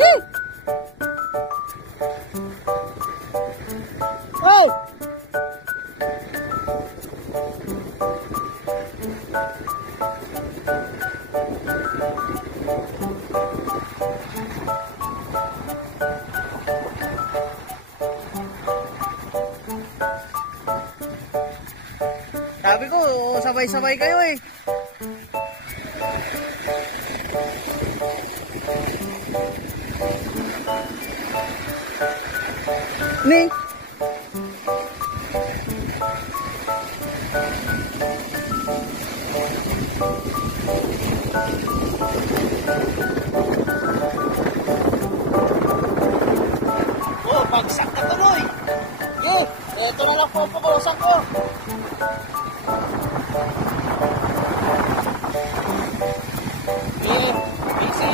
Oh! Sabi ko, sabay-sabay kayo eh. Ning. Oh, bagsak ka tuloy. Yeah, ito na lang po pukusan ko. Yeah, busy.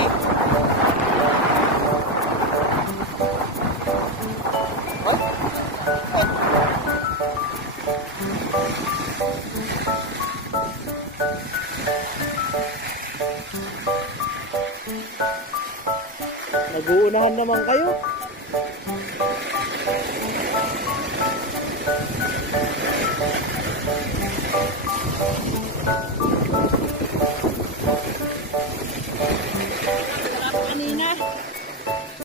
What? What? Nag-uunahan naman kayo.